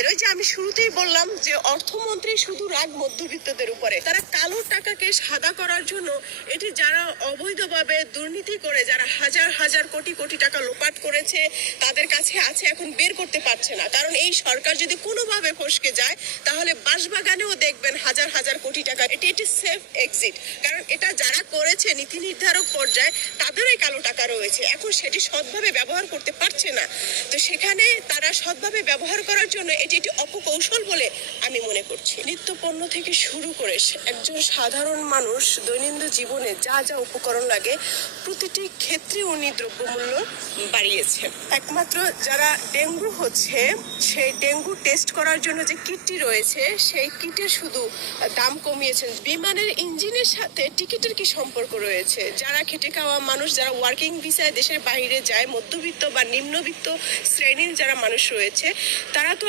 তাদের। ওই যে আমি শুরুতেই বললাম যে অর্থমন্ত্রী শুধু রাগ মধ্যবিত্তদের উপরে, তারা কালো টাকাকে সাদা করার জন্য এটি যারা অবৈধভাবে দুর্নীতি করে, যারা হাজার হাজার কোটি কোটি টাকা লোপাট করেছে, তাদের কাছে আছে, এখন বের করতে পারছে না। কারণ এই সরকার যদি কোনোভাবে ফসকে যায় তাহলে বাঁশবাগানেও দেখবেন হাজার হাজার কোটি টাকা। এটি একটি সেফ এক্সিট, কারণ এটা যারা করেছে নীতি নির্ধারক পর্যায়ে তাদেরই কালো টাকা রয়েছে, এখন সেটি সৎভাবে ব্যবহার করতে পারছে না। তো সেখানে তারা সৎভাবে ব্যবহার করার জন্য এটি একটি অপকৌশল বলে আমি মনে করছি। নিত্য পণ্য থেকে শুরু করে একজন সাধারণ মানুষ দৈনন্দিন জীবনে যা যা উপকরণ লাগে প্রতিটি ক্ষেত্রে উনি দ্রব্যমূল্য বাড়িয়েছে। একমাত্র যারা ডেঙ্গু হচ্ছে সেই ডেঙ্গু টেস্ট করার জন্য যে কিটটি রয়েছে সেই কিটের শুধু দাম কমিয়েছেন। বিমানের ইঞ্জিনের সাথে টিকিটের কি সম্পর্ক রয়েছে? যারা খেটে খাওয়া মানুষ, যারা ওয়ার্কিং ভিসায় দেশের বাইরে যায়, মধ্যবিত্ত বা নিম্নবিত্ত শ্রেণীর যারা মানুষ রয়েছে, তারা তো